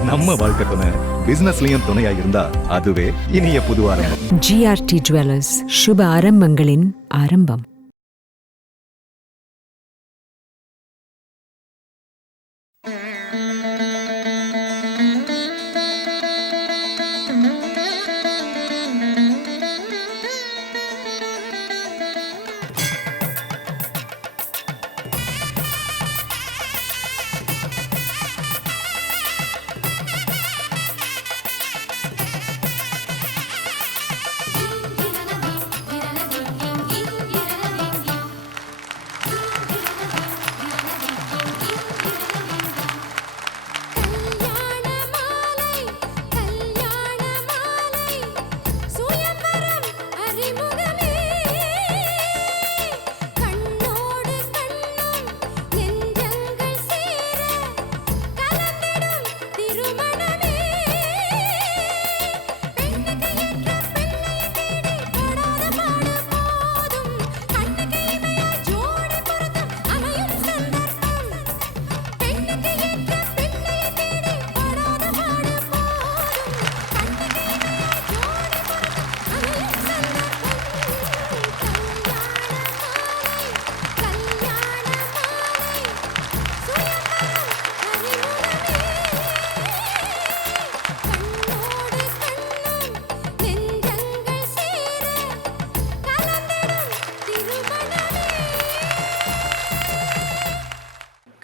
நம்ம வாழ்க்கை துணை பிசினஸ்லயும் துணையா இருந்தா அதுவே இனிய புது ஆரம்பம். ஜிஆர்டி ஜுவல்லர்ஸ் சுப ஆரம்பங்களின் ஆரம்பம்.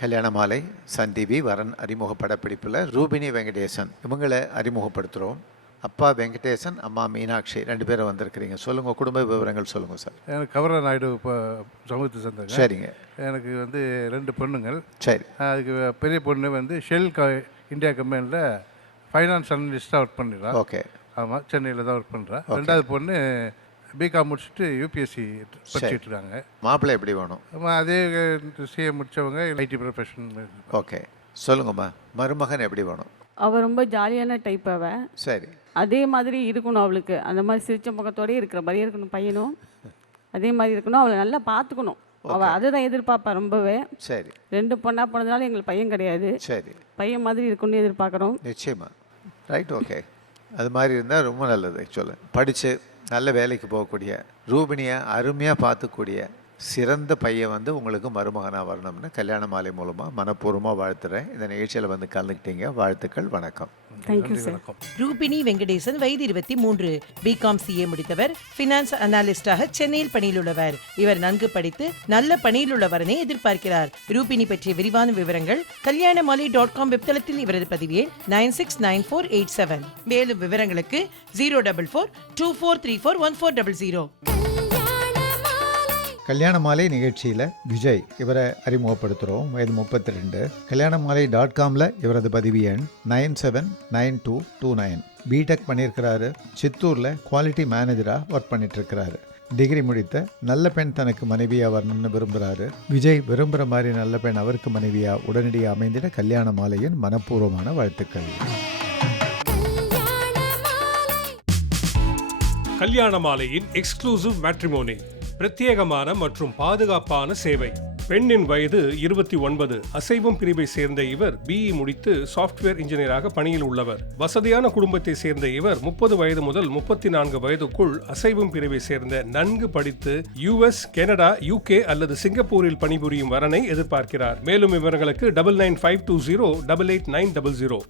கல்யாண மாலை சன் டிவி வரன் அறிமுக படப்பிடிப்பில் ரூபினி வெங்கடேசன். இவங்களை அறிமுகப்படுத்துகிறோம் அப்பா வெங்கடேசன் அம்மா மீனாட்சி ரெண்டு பேரும் வந்திருக்கிறீங்க. சொல்லுங்கள் குடும்ப விவரங்கள் சொல்லுங்கள் சார். எனக்கு கவர நாயுடு இப்போ சமூகத்தை சேர்ந்தங்க. சரிங்க. எனக்கு வந்து ரெண்டு பொண்ணுங்கள். சரி. அதுக்கு பெரிய பொண்ணு வந்து ஷெல் க இந்தியா கம்பெனியில் ஃபைனான்ஸ் அனலிஸ்ட்டாக ஒர்க் பண்ணிடுறா. ஓகே. ஆமாம் சென்னையில் தான் ஒர்க் பண்ணுறா ரெண்டாவது பொண்ணு பிகாம் முடிச்சுட்டு யூபிஎஸ்சி படிச்சுட்டு இருக்காங்க. மாப்பிள்ளை எப்படி வேணும்? அதே சிஏ முடித்தவங்க ஐடி ப்ரொஃபஷன் ஓகே. சொல்லுங்கம்மா. மருமகன் எப்படி வேணும்? அவள் ரொம்ப ஜாலியான டைப் அவ சரி. அதே மாதிரி இருக்கணும் அவளுக்கு. அந்த மாதிரி சிரிச்ச முகத்தோடயே இருக்கிற மாதிரியே இருக்கணும் பையனும். அதே மாதிரி இருக்கணும். அவளை நல்லா பார்த்துக்கணும். அவள் அதுதான் எதிர்பார்ப்பா ரொம்பவே. சரி. ரெண்டு பொண்ணா போனதுனால எங்களுக்கு பையன் கிடையாது. சரி. பையன் மாதிரி இருக்கணும்னு எதிர்பார்க்குறோம். நிச்சயமா. ரைட் ஓகே அது மாதிரி இருந்தால் ரொம்ப நல்லது ஆக்சுவலாக படித்து நல்ல வேலைக்கு போகக்கூடிய ரூபினியை அருமையாக பார்த்துக்கூடிய சிறந்த பையன் வந்து உங்களுக்கு மருமகனாக வரணும்னு கல்யாண மாலை மூலமாக மனப்பூர்வமாக வாழ்த்துறேன். இந்த நிகழ்ச்சியில் வந்து கலந்துக்கிட்டீங்க. வாழ்த்துக்கள் வணக்கம். ரூபினி வெங்கடேசன் வயது இருபத்தி மூன்று. பிகாம் சிஏ முடித்தவர். பினான்ஸ் அனாலிஸ்டாக சென்னையில் பணியில் உள்ளவர் இவர் நன்கு படித்து நல்ல பணியில் உள்ளவரனை எதிர்பார்க்கிறார். ரூபினி பற்றிய விரிவான விவரங்கள் கல்யாணமாலி டாட் காம் வெப்தளத்தில் இவரது பதிவு எண் nine six nine four eight seven. மேலும் விவரங்களுக்கு zero double four two four three four one four double zero. கல்யாண மாலை நிகழ்ச்சியில் விஜய் இவரை அறிமுகப்படுத்துகிறோம் வயது முப்பத்தி ரெண்டு கல்யாண மாலை டாட் காமில் இவரது பதிவு எண் nine seven nine two two nine. BTech பண்ணியிருக்கிறாரு. சித்தூரில் குவாலிட்டி மேனேஜராக ஒர்க் பண்ணிட்டு இருக்கிறாரு டிகிரி முடித்த நல்ல பெண் தனக்கு மனைவியாக வரணும்னு விரும்புகிறாரு விஜய் விரும்புகிற மாதிரி நல்ல பெண் அவருக்கு மனைவியாக உடனடியாக அமைந்திட கல்யாண மாலையின் மனப்பூர்வமான வாழ்த்துக்கள். கல்யாண மாலையின் எக்ஸ்க்ளூசிவ் மேட்ரிமோனி பிரத்யேகமான மற்றும் பாதுகாப்பான சேவை. பெண்ணின் வயது இருபத்தி ஒன்பது. அசைவம் பிரிவை சேர்ந்த இவர் பிஇ e. முடித்து சாஃப்ட்வேர் இன்ஜினியராக பணியில் உள்ளவர். வசதியான குடும்பத்தை சேர்ந்த இவர் முப்பது வயது முதல் முப்பத்தி நான்கு வயதுக்குள் அசைவம் பிரிவை சேர்ந்த நன்கு படித்து யுஎஸ் கனடா யூகே அல்லது சிங்கப்பூரில் பணிபுரியும் வரனை எதிர்பார்க்கிறார். மேலும் விவரங்களுக்கு double nine five two zero double eight nine double zero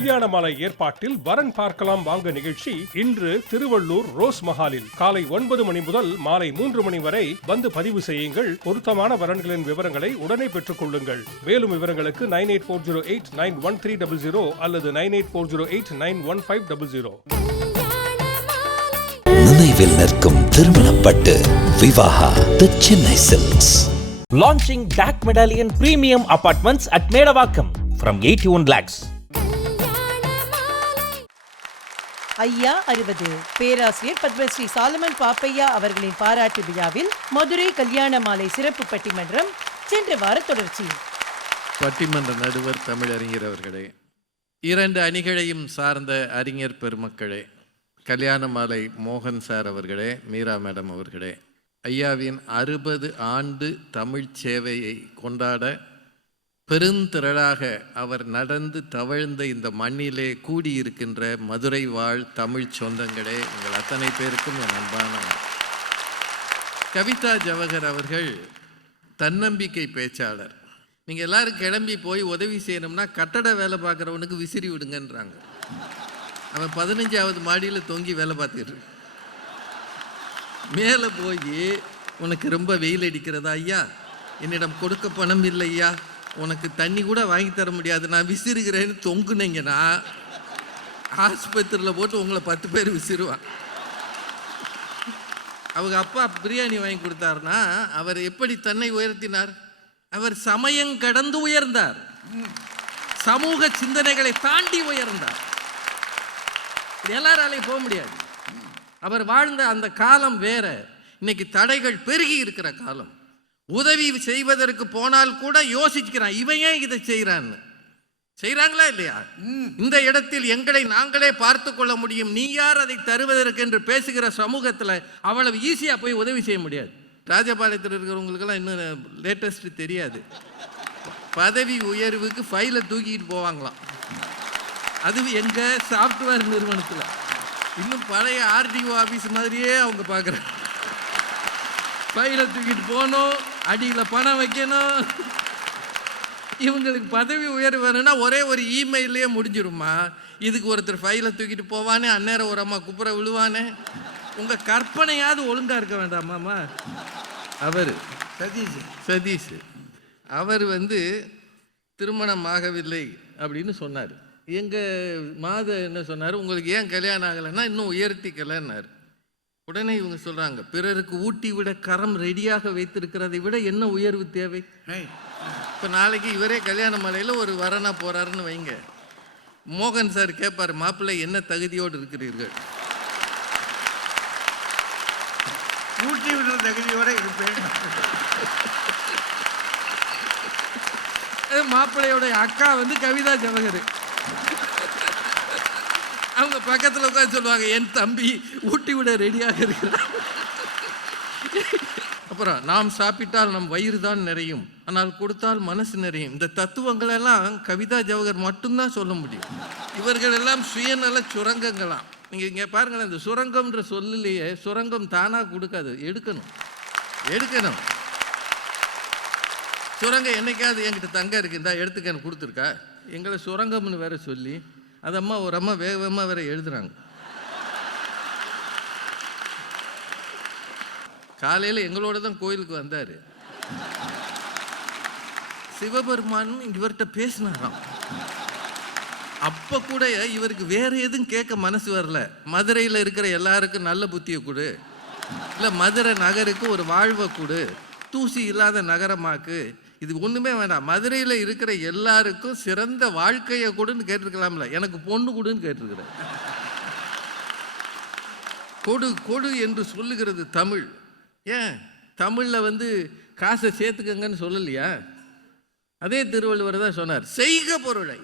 கல்யாண மாலை ஏற்பாட்டில் வரன் பார்க்கலாம் வாங்க நிகழ்ச்சி இன்று திருவள்ளூர் ரோஸ் மஹாலில். காலை ஒன்பது மணி முதல் மாலை மூன்று மணி வரை வந்து பதிவு செய்யுங்கள். பொருத்தமான வரன்களின் விவரங்களை உடனே பெற்றுக் கொள்ளுங்கள் மேலும் விவரங்களுக்கு nine eight four zero eight nine one three double zero அல்லது nine eight four zero eight nine one five double zero. நினைவில் நிற்கும் திருமணப்பட்டு Vivaha the Chennai silks launching DAC Medallion Premium Apartments at Medavakkam from 81 lakhs. ஐயா அறுபது. பேராசிரியர் பத்மஸ்ரீ சாலமன் பாப்பையா அவர்களின் பாராட்டு விழாவில் மதுரை கல்யாண மாலை சிறப்பு பட்டிமன்றம் சென்ற வார தொடர்ச்சி. பட்டிமன்ற நடுவர் தமிழறிஞர் அவர்களே இரண்டு அணிகளையும் சார்ந்த அறிஞர் பெருமக்களே கல்யாண மாலை மோகன் சார் அவர்களே மீரா மேடம் அவர்களே ஐயாவின் அறுபது ஆண்டு தமிழ்ச் சேவையை கொண்டாட பெருந்திரளாக அவர் நடந்து தவழ்ந்த இந்த மண்ணிலே கூடியிருக்கின்ற மதுரை வாழ் தமிழ் சொந்தங்களே உங்கள் அத்தனை பேருக்கும் என் அன்பான கவிதா ஜவஹர் அவர்கள் தன்னம்பிக்கை பேச்சாளர். நீங்கள் எல்லாரும் கிளம்பி போய் உதவி செய்யணும்னா கட்டட வேலை பார்க்குறவனுக்கு விசிறி விடுங்கன்றாங்க. அவன் பதினஞ்சாவது மாடியில் தொங்கி வேலை பார்த்துட்டு மேலே போய் உனக்கு ரொம்ப வெயில் அடிக்கிறதா ஐயா? என்னிடம் கொடுக்க பணம் இல்லையா உனக்கு தண்ணி கூட வாங்கி தர முடியாது. நான் விசிறுகிறேன்னு தொங்குனீங்கன்னா ஆஸ்பத்திரியில் போட்டு உங்களை பத்து பேர் விசிறுவான் அவங்க அப்பா பிரியாணி வாங்கி கொடுத்தாருன்னா அவர் எப்படி தன்னை உயர்த்தினார்? அவர் சமயம் கடந்து உயர்ந்தார். சமூக சிந்தனைகளை தாண்டி உயர்ந்தார். எல்லாராலையும் போக முடியாது. அவர் வாழ்ந்த அந்த காலம் வேற. இன்னைக்கு தடைகள் பெருகி இருக்கிற காலம். உதவி செய்வதற்கு போனால் கூட யோசிக்கிறான் இவன் ஏன் இதை செய்கிறான்னு செய்கிறாங்களா இல்லையா? இந்த இடத்தில் எங்களை நாங்களே பார்த்து கொள்ள முடியும். நீ யார் அதை தருவதற்கு என்று பேசுகிற சமூகத்தில் அவ்வளவு ஈஸியாக போய் உதவி செய்ய முடியாது. ராஜபாளையத்தில் இருக்கிறவங்களுக்கெல்லாம் இன்னும் லேட்டஸ்ட் தெரியாது. பதவி உயர்வுக்கு ஃபைலை தூக்கிட்டு போவாங்களாம். அது எங்க சாஃப்ட்வேர் நிறுவனத்தில். இன்னும் பழைய ஆர்டிஓ ஆஃபீஸ் மாதிரியே அவங்க பார்க்குறாங்க ஃபைலை தூக்கிட்டு போகணும் அடியில் பணம் வைக்கணும். இவங்களுக்கு பதவி உயர்வு வேணும்னா ஒரே ஒரு இமெயிலே முடிஞ்சிருமா இதுக்கு ஒருத்தர் ஃபைலை தூக்கிட்டு போவானே அந்நேரம் ஒரு அம்மா குப்புற விழுவானே. உங்கள் கற்பனையாவது ஒழுங்காக இருக்க வேண்டாமாம்மா அவர். சதீஷ். சதீஷ். அவர் வந்து திருமணம் ஆகவில்லை அப்படின்னு சொன்னார். எங்கள் மாத என்ன சொன்னார்? உங்களுக்கு ஏன் கல்யாணம் ஆகலைன்னா இன்னும் உயர்த்திக்கலைன்னார். உடனே இவங்க சொல்கிறாங்க பிறருக்கு ஊட்டி விட கரம் ரெடியாக வைத்திருக்கிறதை விட என்ன உயர்வு தேவை? இப்போ நாளைக்கு இவரே கல்யாண மலையில் ஒரு வரனா போகிறாருன்னு வைங்க. மோகன் சார் கேட்பார் மாப்பிள்ளை என்ன தகுதியோடு இருக்கிறீர்கள்? ஊட்டி விடுற தகுதியோட இருப்பேன். அது மாப்பிள்ளையோட அக்கா வந்து கவிதா ஜவஹர் அவங்க பக்கத்தில் உட்காந்து சொல்லுவாங்க என் தம்பி ஊட்டி விட ரெடியாக இருக்கிறார் அப்புறம் நாம் சாப்பிட்டால் நம் வயிறு தான் நிறையும் ஆனால் கொடுத்தால் மனசு நிறையும். இந்த தத்துவங்களெல்லாம் கவிதா ஜவஹர் மட்டும்தான் சொல்ல முடியும். இவர்கள் எல்லாம் சுயநல சுரங்கங்களாம். நீங்கள் இங்கே பாருங்களேன் இந்த சுரங்கம்ன்ற சொல்லிலேயே சுரங்கம் தானாக கொடுக்காது எடுக்கணும். எடுக்கணும். சுரங்கம் என்னைக்காவது என்கிட்ட தங்க இருக்குதா எடுத்துக்கன்னு கொடுத்துருக்கா? எங்களை சுரங்கம்னு வேற சொல்லி அது அம்மா ஒரு அம்மா வேக வேகமாக வேற எழுதுறாங்க. காலையில் எங்களோட தான் கோயிலுக்கு வந்தார். சிவபெருமான் இவர்கிட்ட பேசினாராம். அப்போ கூட இவருக்கு வேற எதுவும் கேட்க மனசு வரல. மதுரையில் இருக்கிற எல்லாருக்கும் நல்ல புத்தியை கொடு. இல்லை மதுரை நகருக்கு ஒரு வாழ்வை கொடு. தூசி இல்லாத நகரமாக்கு. இது ஒன்றுமே வேண்டாம். மதுரையில் இருக்கிற எல்லாருக்கும் சிறந்த வாழ்க்கையை கொடுன்னு கேட்டிருக்கலாம்ல. எனக்கு பொண்ணு கொடுன்னு கேட்டிருக்கிறேன். கொடு கொடு என்று சொல்லுகிறது தமிழ். ஏன்? தமிழில் வந்து காசை சேர்த்துக்கங்கன்னு சொல்லலையா? அதே திருவள்ளுவர் தான் சொன்னார் செய்க பொருளை.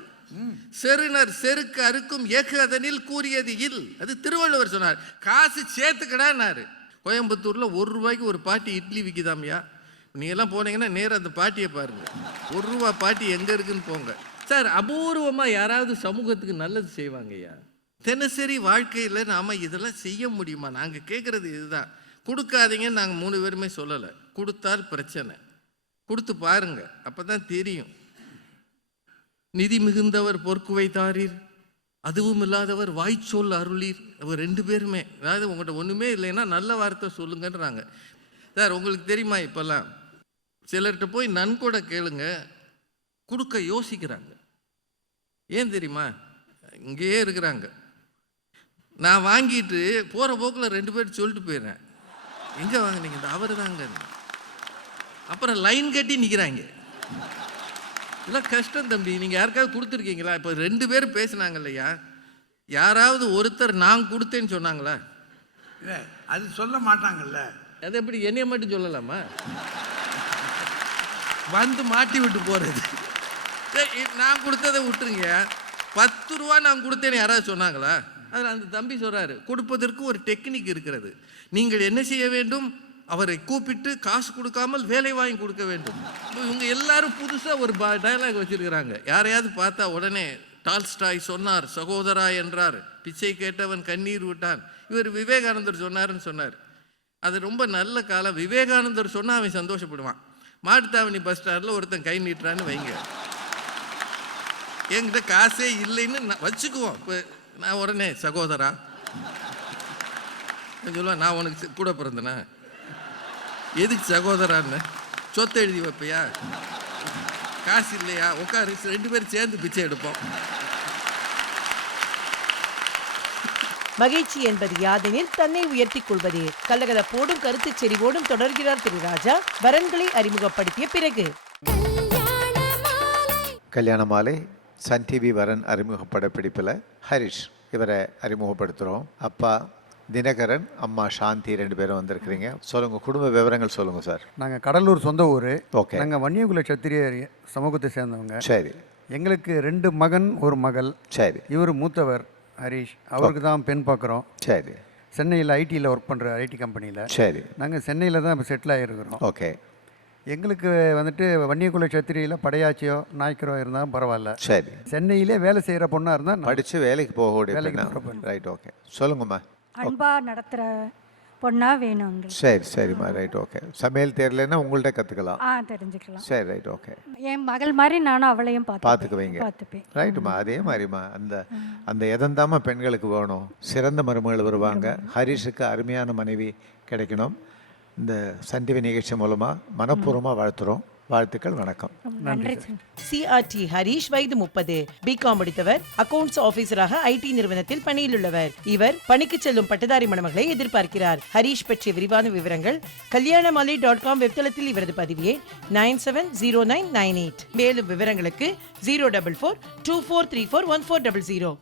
செருனர் செருக்கு அறுக்கும் ஏக்கு அதனில் கூறியது இல். அது திருவள்ளுவர் சொன்னார் காசு சேர்த்துக்கடான்னாரு. கோயம்புத்தூரில் ஒரு ரூபாய்க்கு ஒரு பாட்டி இட்லி விற்கிதாமையா நீங்கள்லாம் போனீங்கன்னா நேராக அந்த பாட்டியை பாருங்க. ஒரு ரூபா பாட்டி எங்கே இருக்குன்னு போங்க. சார் அபூர்வமாக யாராவது சமூகத்துக்கு நல்லது செய்வாங்கய்யா? தினசரி வாழ்க்கையில் நாம் இதெல்லாம் செய்ய முடியுமா? நாங்கள் கேட்குறது இதுதான். கொடுக்காதீங்கன்னு நாங்கள் மூணு பேருமே சொல்லலை. கொடுத்தால் பிரச்சனை. கொடுத்து பாருங்க. அப்போ தான் தெரியும். நிதி மிகுந்தவர் பொற்குவை தாரீர். அதுவும் இல்லாதவர் வாய்ச்சொல் அருளீர். அவர் ரெண்டு பேருமே. அதாவது உங்கள்கிட்ட ஒன்றுமே இல்லைன்னா நல்ல வார்த்தை சொல்லுங்கன்றாங்க. சார் உங்களுக்கு தெரியுமா இப்போல்லாம்? சிலர்கிட்ட போய் நன்கொடை கேளுங்க கொடுக்க யோசிக்கிறாங்க. ஏன் தெரியுமா? இங்கேயே இருக்கிறாங்க. நான் வாங்கிட்டு போகிற போக்கில் ரெண்டு பேர் சொல்லிட்டு போயிடுறேன். எங்கே வாங்கினீங்க? இந்த அவர் தாங்க. அப்புறம் லைன் கட்டி நிற்கிறாங்க இதெல்லாம் கஷ்டம் தம்பி. நீங்கள் யாருக்காவது கொடுத்துருக்கீங்களா? இப்போ ரெண்டு பேரும் பேசுனாங்க இல்லையா? யாராவது ஒருத்தர் நான் கொடுத்தேன்னு சொன்னாங்களா? இல்லை அது சொல்ல மாட்டாங்கல்ல. அது எப்படி என்னைய மட்டும் சொல்லலாமா? வந்து மாட்டி விட்டு போகிறது நான் கொடுத்ததை விட்டுருங்க. பத்து ரூபா நான் கொடுத்தேன்னு யாராவது சொன்னாங்களா? அதில் அந்த தம்பி சொல்கிறாரு கொடுப்பதற்கு ஒரு டெக்னிக் இருக்கிறது. நீங்கள் என்ன செய்ய வேண்டும்? அவரை கூப்பிட்டு காசு கொடுக்காமல் வேலை வாங்கி கொடுக்க வேண்டும். இவங்க எல்லாரும் புதுசாக ஒரு டயலாக் வச்சிருக்கிறாங்க. யாரையாவது பார்த்தா உடனே டால்ஸ்டாய் சொன்னார் சகோதரா என்றார். பிச்சை கேட்டவன் கண்ணீர் விட்டான். இவர் விவேகானந்தர் சொன்னாருன்னு சொன்னார். அது ரொம்ப நல்ல காலம். விவேகானந்தர் சொன்னால் அவன் சந்தோஷப்படுவான். மாட்டுத்தாவணி பஸ் ஸ்டாண்டில் ஒருத்தன் கை நீட்டுறான்னு வைங்க. என்கிட்ட காசே இல்லைன்னு நான் வச்சுக்குவோம். இப்போ நான் உடனே சகோதரா நான் சொல்லுவேன் நான் உனக்கு கூட பிறந்தனா? எதுக்கு சகோதரான்னு? சொத்தை எழுதி வைப்பையா? காசு இல்லையா? உட்காரு ரெண்டு பேரும் சேர்ந்து பிச்சை எடுப்போம். மகிழ்ச்சி என்பது யாதெனில் தன்னை உயர்த்திக் கொள்வது. கலகலப்போடும் கருத்து செறிவோடும் தொடர்கிறார் திரு ராஜா. வரன்களை அறிமுகப்படுத்திய பிறகு. கல்யாண மாலை சன் டிவி வரன் அறிமுக படப்பிடிப்பில் ஹரிஷ் இவரை அறிமுகப்படுத்துகிறோம் அப்பா தினகரன் அம்மா சாந்தி ரெண்டு பேரும் வந்திருக்கிறீங்க. சொல்லுங்கள் குடும்ப விவரங்கள் சொல்லுங்கள் சார். நாங்கள் கடலூர் சொந்த ஊர். ஓகே. நாங்கள் வன்னியகுல சத்திரிய சமூகத்தை சேர்ந்தவங்க. சரி. எங்களுக்கு ரெண்டு மகன் ஒரு மகள். சரி. இவர் மூத்தவர். ஹரிஷ் அவருக்கு தான் பெண் பார்க்குறோம். சரி. சென்னையில் ஐடியில் ஒர்க் பண்ணுற ஐடி கம்பெனியில் சரி. நாங்கள் சென்னையில் தான் இப்போ செட்டில் ஆகிருக்கிறோம் ஓகே. எங்களுக்கு வந்துட்டு வன்னியகுல சத்திரியில் படையாச்சியோ நாய்க்கரோ இருந்தாலும் பரவாயில்ல. சரி. சென்னையிலே வேலை செய்கிற பொண்ணாக இருந்தால் படித்து வேலைக்கு போகக்கூடிய வேலைக்கு. ரைட் ஓகே சொல்லுங்கம்மா. அன்பா நடத்துகிற பொண்ணா வேணும் சரி சரிம்மா ரைட் ஓகே சமையல் தெரியலன்னா உங்கள்கிட்ட கற்றுக்கலாம் ஆ தெரிஞ்சுக்கலாம். சரி ரைட் ஓகே என் மகள் மாதிரி நானும் அவளையும் பார்த்து பார்த்துக்குவீங்க பார்த்துப்பேன் ரைட்டுமா அதே மாதிரிம்மா அந்த அந்த எதந்தாம பெண்களுக்கு வேணும். சிறந்த மருமகள் வருவாங்க. ஹரிஷுக்கு அருமையான மனைவி கிடைக்கணும். இந்த சன் டிவி நிகழ்ச்சி மூலமாக மனப்பூர்வமாக வாழ்த்துறோம். வாழ்த்துக்கள் வணக்கம். நன்றி சிஆர்டி ஹரீஷ் வயது முப்பது. பிகாம் முடித்தவர் அக்கவுண்ட்ஸ் ஆபீசராக ஐடி நிறுவனத்தில் பணியிலுள்ளவர் இவர் பணிக்கு செல்லும் பட்டதாரி மணமகளை எதிர்பார்க்கிறார். ஹரீஷ் பற்றிய விரிவான விவரங்கள் கல்யாணமாலை டாட் காம் வெப்தளத்தில் இவரது பதிவே nine seven zero nine nine eight. மேலும் விவரங்களுக்கு zero double four two four three four one four double zero.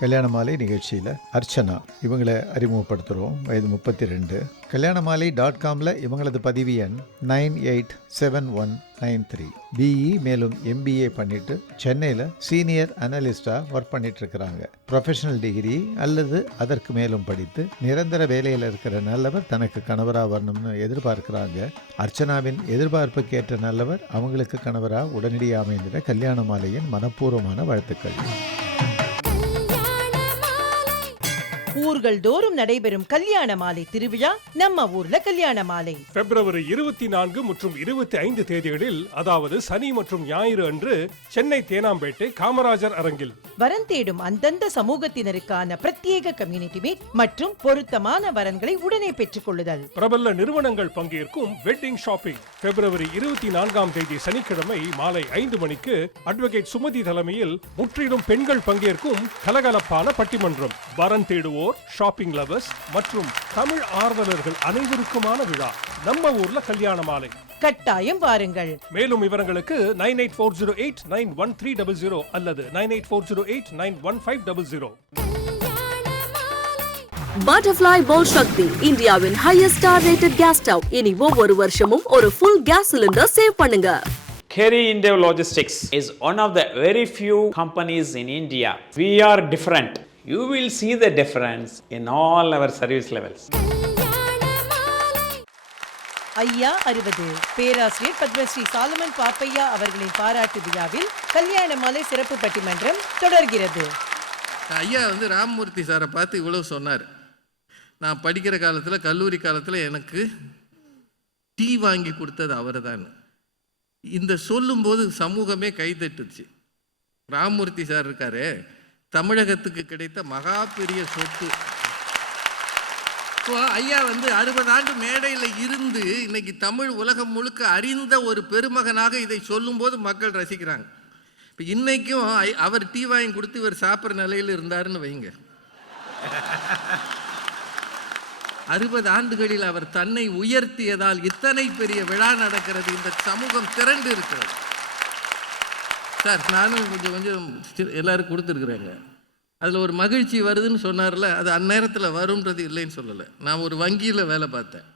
கல்யாண மாலை நிகழ்ச்சியில் அர்ச்சனா. இவங்களை அறிமுகப்படுத்துகிறோம் வயது முப்பத்தி ரெண்டு கல்யாண மாலை டாட் காமில் இவங்களது பதிவு எண் nine eight seven one nine three. BE மேலும் எம்பிஏ பண்ணிட்டு சென்னையில் சீனியர் அனலிஸ்டாக ஒர்க் பண்ணிட்டு இருக்கிறாங்க ப்ரொஃபஷனல் டிகிரி அல்லது அதற்கு மேலும் படித்து நிரந்தர வேலையில் இருக்கிற நல்லவர் தனக்கு கணவராக வரணும்னு எதிர்பார்க்குறாங்க. அர்ச்சனாவின் எதிர்பார்ப்புக்கேற்ற நல்லவர் அவங்களுக்கு கணவராக உடனடியாக அமைந்திட கல்யாண மாலையின் மனப்பூர்வமான வாழ்த்துக்கள். ஊர்கள் தோறும் நடைபெறும் கல்யாண மாலை திருவிழா நம்ம ஊர்ல கல்யாண மாலை. பிப்ரவரி இருபத்தி நான்கு மற்றும் இருபத்தி ஐந்து தேதிகளில் அதாவது சனி மற்றும் ஞாயிறு அன்று சென்னை தேனாம்பேட்டை காமராஜர் அரங்கில். வரன் தேடும் அந்தந்த சமூகத்தினருக்கான பிரத்யேக கம்யூனிட்டி மீட் மற்றும் பொருத்தமான வரன்களை உடனே பெற்றுக் கொள்ளுதல் பிரபல நிறுவனங்கள் பங்கேற்கும் வெட்டிங் ஷாப்பிங். பிப்ரவரி இருபத்தி நான்காம் தேதி சனிக்கிழமை மாலை ஐந்து மணிக்கு அட்வொகேட் சுமதி தலைமையில் முற்றிலும் பெண்கள் பங்கேற்கும் கலகலப்பான பட்டிமன்றம். வரன் தேடுவோர் ஷாப்பிங் லவர்ஸ் மற்றும் தமிழ் ஆர்வலர்கள் அனைவருக்குமான விழா. நம்ம ஊர்ல கல்யாண மாலை. கட்டாயம் வாருங்கள். மேலும் விவரங்களுக்கு nine eight four zero eight nine one three double zero அல்லது nine eight four zero eight nine one five double zero. Butterfly போல் சக்தி இந்தியாவின் highest star rated gas stove இனி ஒவ்வொரு வருஷமும் ஒரு ஃபுல் கேஸ் சிலிண்டர் சேவ் பண்ணுங்க. Kerry India Logistics is one of the very few companies in India. We are different. You will see the difference in all our service levels. ஐயா அறுபது. பேராசிரியர் பத்மஸ்ரீ சாலமன் பாப்பையா அவர்களின் பாராட்டு விழாவில் கல்யாண மாலை சிறப்பு பட்டிமன்றம் தொடர்கிறது. ஐயா வந்து ராமமூர்த்தி சாரை பார்த்து இவ்வளவு சொன்னார். நான் படிக்கிற காலத்தில் கல்லூரி காலத்தில் எனக்கு டீ வாங்கி கொடுத்தது அவர் இந்த சொல்லும்போது சமூகமே கைதட்டுச்சு. ராமமூர்த்தி சார் இருக்காரே. தமிழகத்துக்கு கிடைத்த மகா பெரிய சொத்து. இப்போ ஐயா வந்து அறுபது ஆண்டு மேடையில் இருந்து இன்னைக்கு தமிழ் உலகம் முழுக்க அறிந்த ஒரு பெருமகனாக இதை சொல்லும்போது மக்கள் ரசிக்கிறாங்க. இப்போ இன்றைக்கும் ஐ- அவர் டீ வாங்கி கொடுத்து இவர் சாப்பிட்ற நிலையில் இருந்தாருன்னு வைங்க. அறுபது ஆண்டுகளில் அவர் தன்னை உயர்த்தியதால் இத்தனை பெரிய விழா நடக்கிறது இந்த சமூகம் திரண்டு இருக்கிறது சார் நானும் கொஞ்சம் கொஞ்சம் எல்லோரும் கொடுத்துருக்குறேங்க. அதில் ஒரு மகிழ்ச்சி வருதுன்னு சொன்னார்ல அது அந்நேரத்தில் வரும்ன்றது இல்லைன்னு சொல்லலை. நான் ஒரு வங்கியில் வேலை பார்த்தேன்.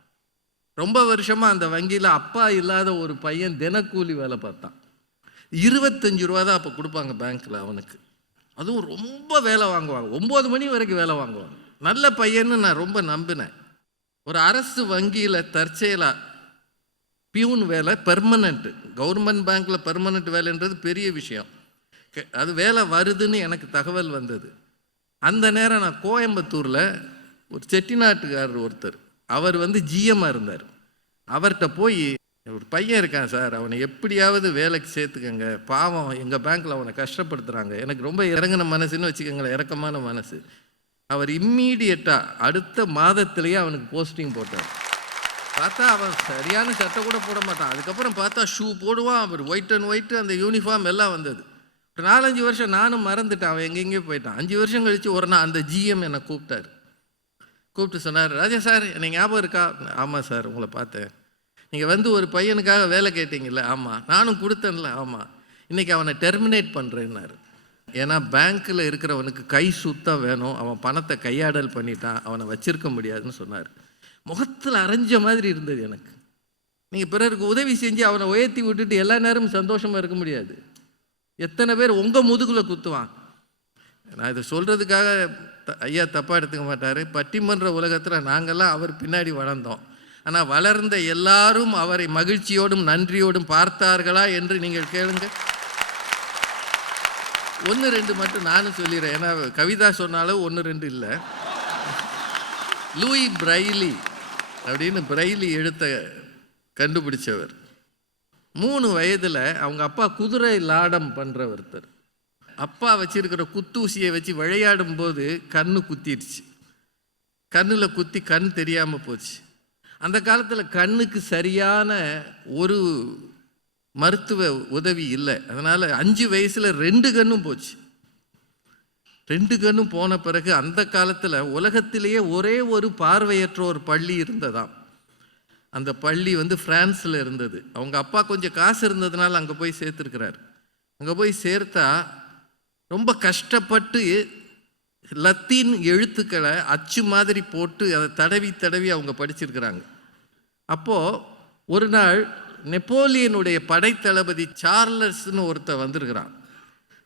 ரொம்ப வருஷமாக அந்த வங்கியில் அப்பா இல்லாத ஒரு பையன் தினக்கூலி வேலை பார்த்தான். இருபத்தஞ்சு ரூபா தான் அப்போ கொடுப்பாங்க பேங்க்கில் அவனுக்கு. அதுவும் ரொம்ப வேலை வாங்குவாங்க. ஒம்பது மணி வரைக்கும் வேலை வாங்குவாங்க. நல்ல பையன்னு நான் ரொம்ப நம்பினேன். ஒரு அரசு வங்கியில் தற்செயலாக பியூன் வேலை பெர்மனண்ட்டு கவர்மெண்ட் பேங்க்கில் பெர்மனண்ட் வேலைன்றது பெரிய விஷயம். அது வேலை வருதுன்னு எனக்கு தகவல் வந்தது. அந்த நேரம் நான் கோயம்புத்தூரில் ஒரு செட்டிநாட்டுக்காரர் ஒருத்தர். அவர் வந்து ஜிஎம்மாக இருந்தார். அவர்கிட்ட போய் ஒரு பையன் இருக்கான் சார் அவனை எப்படியாவது வேலைக்கு சேர்த்துக்கங்க. பாவம் எங்கள் பேங்க்கில் அவனை கஷ்டப்படுத்துகிறாங்க எனக்கு ரொம்ப இறங்கின மனசுன்னு வச்சுக்கோங்களேன் இறக்கமான மனசு. அவர் இம்மீடியட்டாக அடுத்த மாதத்திலேயே அவனுக்கு போஸ்டிங் போட்டார். பார்த்தா அவன் சரியான சட்டை கூட போட மாட்டான். அதுக்கப்புறம் பார்த்தா ஷூ போடுவான் அப்புறம் ஒயிட் அண்ட் ஒயிட்டு அந்த யூனிஃபார்ம் எல்லாம் வந்தது. ஒரு நாலஞ்சு வருஷம் நானும் மறந்துட்டேன் அவன் எங்கெங்கேயோ போயிட்டான். அஞ்சு வருஷம் கழித்து ஒரு நாள் அந்த ஜிஎம் என்னை கூப்பிட்டார். கூப்பிட்டு சொன்னார் ராஜா சார் என்னை ஞாபகம் இருக்கா? ஆமாம் சார் உங்களை பார்த்தேன். நீங்கள் வந்து ஒரு பையனுக்காக வேலை கேட்டீங்கல்ல? ஆமாம் நானும் கொடுத்தேன்ல. ஆமாம் இன்றைக்கி அவனை டெர்மினேட் பண்ணுறேன்னாரு ஏன்னா பேங்க்கில் இருக்கிறவனுக்கு கை சுத்தம் வேணும். அவன் பணத்தை கையாடல் பண்ணிட்டான். அவனை வச்சிருக்க முடியாதுன்னு சொன்னார். முகத்தில் அரைஞ்ச மாதிரி இருந்தது எனக்கு. நீங்கள் பிறருக்கு உதவி செஞ்சு அவனை உயர்த்தி விட்டுட்டு எல்லா நேரமும் சந்தோஷமாக இருக்க முடியாது. எத்தனை பேர் உங்கள் முதுகில் குத்துவான் நான் இதை சொல்கிறதுக்காக ஐயா தப்பாக எடுத்துக்க மாட்டார். பட்டிமன்ற உலகத்தில் நாங்கள்லாம் அவர் பின்னாடி வளர்ந்தோம். ஆனால் வளர்ந்த எல்லாரும் அவரை மகிழ்ச்சியோடும் நன்றியோடும் பார்த்தார்களா என்று நீங்கள் கேளுங்க. ஒன்று ரெண்டு மட்டும் நானும் சொல்லிடுறேன் ஏன்னா கவிதா சொன்னாலும் ஒன்று ரெண்டு இல்லை. Louis Braille. அப்படின்னு பிரைலி எழுத்த கண்டுபிடிச்சவர். மூணு வயதில் அவங்க அப்பா குதிரை லாடம் பண்ணுற ஒருத்தர் அப்பா வச்சிருக்கிற குத்தூசியை வச்சு விளையாடும் போது கண்ணு குத்திடுச்சு கண்ணில் குத்தி கண் தெரியாமல் போச்சு. அந்த காலத்தில் கண்ணுக்கு சரியான ஒரு மருத்துவ உதவி இல்லை. அதனால் அஞ்சு வயசில் ரெண்டு கண்ணும் போச்சு. ரெண்டு கண்ணும் போன பிறகு அந்த காலத்தில் உலகத்திலேயே ஒரே ஒரு பார்வையற்ற ஒரு பள்ளி இருந்ததாம். அந்த பள்ளி வந்து ஃப்ரான்ஸில் இருந்தது. அவங்க அப்பா கொஞ்சம் காசு இருந்ததுனால அங்கே போய் சேர்த்துருக்கிறார். அங்கே போய் சேர்த்தா ரொம்ப கஷ்டப்பட்டு லத்தீன் எழுத்துக்களை அச்சு மாதிரி போட்டு அதை தடவி தடவி அவங்க படிச்சிருக்கிறாங்க. அப்போது ஒரு நாள் நெப்போலியனுடைய படைத்தளபதி சார்லஸ்னு ஒருத்தன் வந்திருக்கிறான்.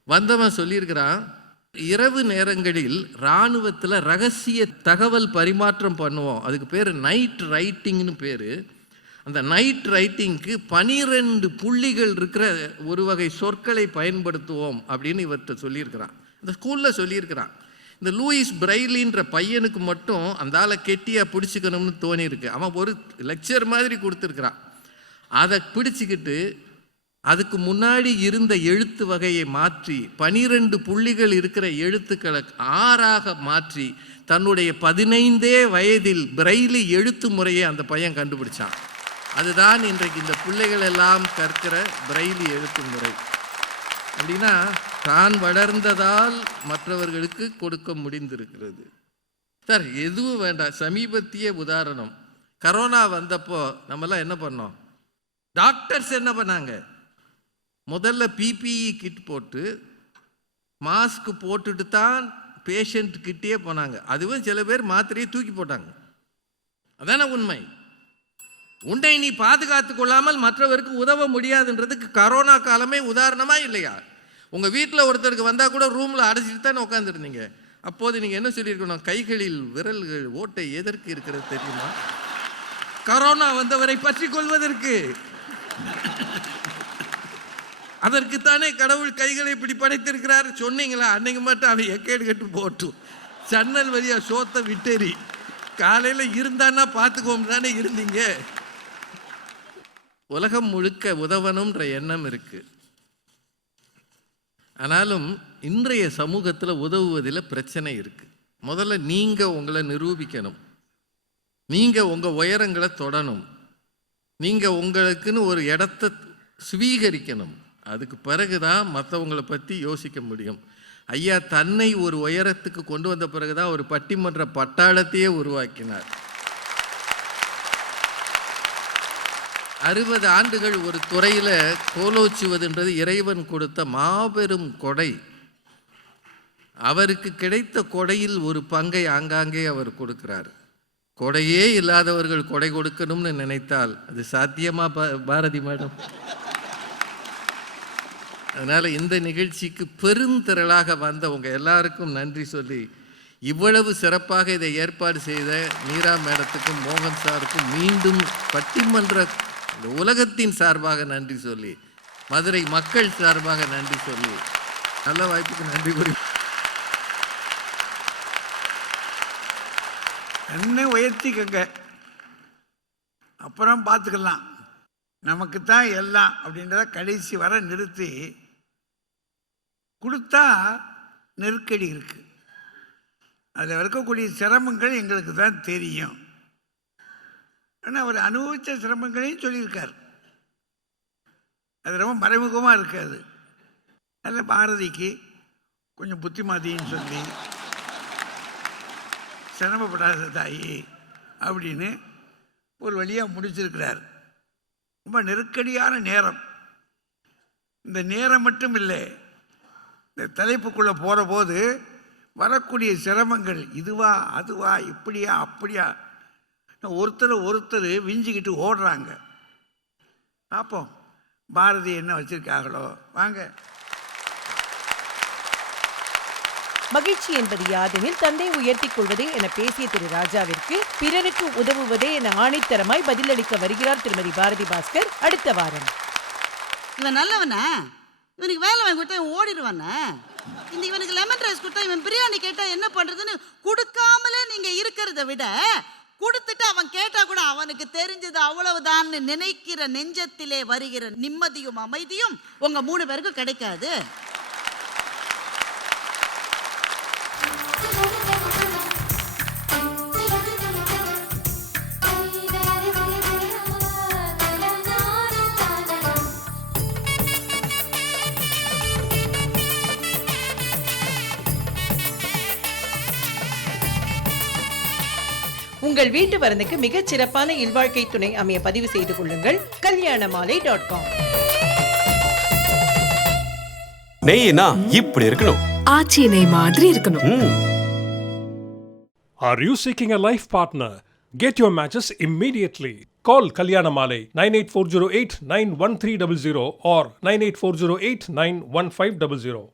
வந்தவன் சொல்லியிருக்கிறான் இரவு நேரங்களில் இராணுவத்தில் ரகசிய தகவல் பரிமாற்றம் பண்ணுவோம். அதுக்கு பேர் நைட் ரைட்டிங்னு பேர். அந்த நைட் ரைட்டிங்க்கு பனிரெண்டு புள்ளிகள் இருக்கிற ஒரு வகை சொற்களை பயன்படுத்துவோம் அப்படின்னு இவர்கிட்ட சொல்லியிருக்கிறான். இந்த ஸ்கூலில் சொல்லியிருக்கிறான். இந்த லூயிஸ் பிரைலின்ற பையனுக்கு மட்டும் அந்த ஆளை கெட்டியாக பிடிச்சிக்கணும்னு தோணியிருக்கு. அவன் ஒரு லெக்சர் மாதிரி கொடுத்துருக்குறான். அதை பிடிச்சிக்கிட்டு அதுக்கு முன்னாடி இருந்த எழுத்து வகையை மாற்றி பனிரெண்டு புள்ளிகள் இருக்கிற எழுத்துக்களை ஆறாக மாற்றி தன்னுடைய பதினைந்தே வயதில் பிரெய்லி எழுத்து முறையை அந்த பையன் கண்டுபிடிச்சான். அதுதான் இன்றைக்கு இந்த பிள்ளைகள் எல்லாம் கற்கிற பிரெய்லி எழுத்து முறை. அப்படின்னா தான் வளர்ந்ததால் மற்றவர்களுக்கு கொடுக்க முடிந்திருக்கிறது. சார் எதுவும் வேண்டாம். சமீபத்திய உதாரணம். கரோனா வந்தப்போ நம்மலாம் என்ன பண்ணோம்? டாக்டர்ஸ் என்ன பண்ணாங்க? முதல்ல பிபிஇ கிட் போட்டு மாஸ்க் போட்டுட்டு தான் பேஷண்ட் கிட்டே போனாங்க. அதுவும் சில பேர் மாத்திரையை தூக்கி போட்டாங்க. அதான உண்மை. உன்னை நீ பாதுகாத்து கொள்ளாமல் மற்றவருக்கு உதவ முடியாதுன்றதுக்கு கரோனா காலமே உதாரணமா இல்லையா? உங்கள் வீட்டில் ஒருத்தருக்கு வந்தால் கூட ரூமில் அடைச்சிட்டு தானே உட்காந்துருந்தீங்க அப்போது நீங்கள் என்ன சொல்லியிருக்கணும்? கைகளில் விரல்கள் ஓட்டை எதற்கு இருக்கிறது தெரியுமா? கரோனா வந்தவரை பற்றி கொள்வதற்கு. அதற்குத்தானே கடவுள் கைகளை இப்படி படைத்திருக்கிறார்? சொன்னீங்களா? அன்னைக்கு மட்டும் அவன் எக்கேடு கட்டு போட்டும் சன்னல் வழியாக சோத்த விட்டேரி காலையில் இருந்தான்னா பார்த்துக்கோம் தானே இருந்தீங்க. உலகம் முழுக்க உதவணுன்ற எண்ணம் இருக்கு. ஆனாலும் இன்றைய சமூகத்தில் உதவுவதில் பிரச்சனை இருக்கு. முதல்ல நீங்கள் உங்களை நிரூபிக்கணும். நீங்கள் உங்கள் உயரங்களை தொடணும். நீங்கள் உங்களுக்குன்னு ஒரு இடத்த சுவீகரிக்கணும் அதுக்கு பிறகு தான் மற்றவங்களை பற்றி யோசிக்க முடியும். ஐயா தன்னை ஒரு உயரத்துக்கு கொண்டு வந்த பிறகு தான் ஒரு பட்டிமன்ற பட்டாளத்தையே உருவாக்கினார். அறுபது ஆண்டுகள் ஒரு துறையில் கோலோச்சுவதுன்றது இறைவன் கொடுத்த மாபெரும் கொடை. அவருக்கு கிடைத்த கொடையில் ஒரு பங்கை ஆங்காங்கே அவர் கொடுக்கிறார். கொடையே இல்லாதவர்கள் கொடை கொடுக்கணும்னு நினைத்தால் அது சாத்தியமா பாரதி மேடம்? அதனால் இந்த நிகழ்ச்சிக்கு பெருந்திரளாக வந்த உங்க எல்லாருக்கும் நன்றி சொல்லி இவ்வளவு சிறப்பாக இதை ஏற்பாடு செய்த மீரா மேடத்துக்கும் மோகன் சாருக்கும் மீண்டும் பட்டிமன்ற இந்த உலகத்தின் சார்பாக நன்றி சொல்லி மதுரை மக்கள் சார்பாக நன்றி சொல்லி நல்ல வாய்ப்புக்கு நன்றி கூறி. என்ன உயர்த்திக்கங்க அப்புறம் பார்த்துக்கலாம். நமக்கு தான் எல்லாம் அப்படின்றத கடைசி வர நிறுத்தி கொடுத்தா நெருக்கடி இருக்குது அதில் இருக்கக்கூடிய சிரமங்கள் எங்களுக்கு தான் தெரியும். ஆனால் அவர் அனுபவித்த சிரமங்களையும் சொல்லியிருக்கார். அது ரொம்ப மறைமுகமாக இருக்காது அதில் பாரதிக்கு கொஞ்சம் புத்திமாதின்னு சொல்லி சிரமப்படாத தாயி அப்படின்னு ஒரு வழியாக முடிச்சிருக்கிறார். ரொம்ப நெருக்கடியான நேரம். இந்த நேரம் மட்டும் இல்லை இந்த தலைப்புக்குள்ளே போகிற போது வரக்கூடிய சிரமங்கள் இதுவா அதுவா இப்படியா அப்படியா? ஒருத்தர் ஒருத்தர் விஞ்சிக்கிட்டு ஓடுறாங்க. பார்ப்போம் பாரதி என்ன வச்சிருக்காங்களோ வாங்க. மகிழ்ச்சி என்பது யாதெனில் தந்தை உயர்த்திக் கொள்வதே என பேசிய திரு ராஜாவிற்கு பிறருக்கு உதவுவதே என ஆணித்தரமாய் பதிலளிக்க வருகிறார் திருமதி பாரதி பாஸ்கர் அடுத்த வாரம். இவன் நல்லவனா? இவனுக்கு வேலை வாங்கி கொடுத்தா இவன் ஓடிடுவானே? இந்த இவனுக்கு லெமன் ரைஸ் கொடுத்தா இவன் பிரியாணி கேட்டா என்ன பண்றதுன்னு கொடுக்காமலே நீங்க இருக்கிறத விட கொடுத்துட்டு அவன் கேட்டா கூட அவனுக்கு தெரிஞ்சது அவ்வளவுதான்னு நினைக்கிற நெஞ்சத்திலே வருகிற நிம்மதியும் அமைதியும் உங்க மூணு பேருக்கும் கிடைக்காது. உங்கள் வீட்டு வரனுக்கு மிகச் சிறப்பான இல்வாழ்க்கை துணை அமைய பதிவு செய்து கொள்ளுங்கள் கல்யாண மாலை டாட் காம் நெய்னா இப்படி இருக்கணும் ஆச்சி நெய் மாதிரி இருக்கணும் Are you seeking a life partner? Get your matches immediately. Call Kalyanamale 98408 91300 or 98408 91500.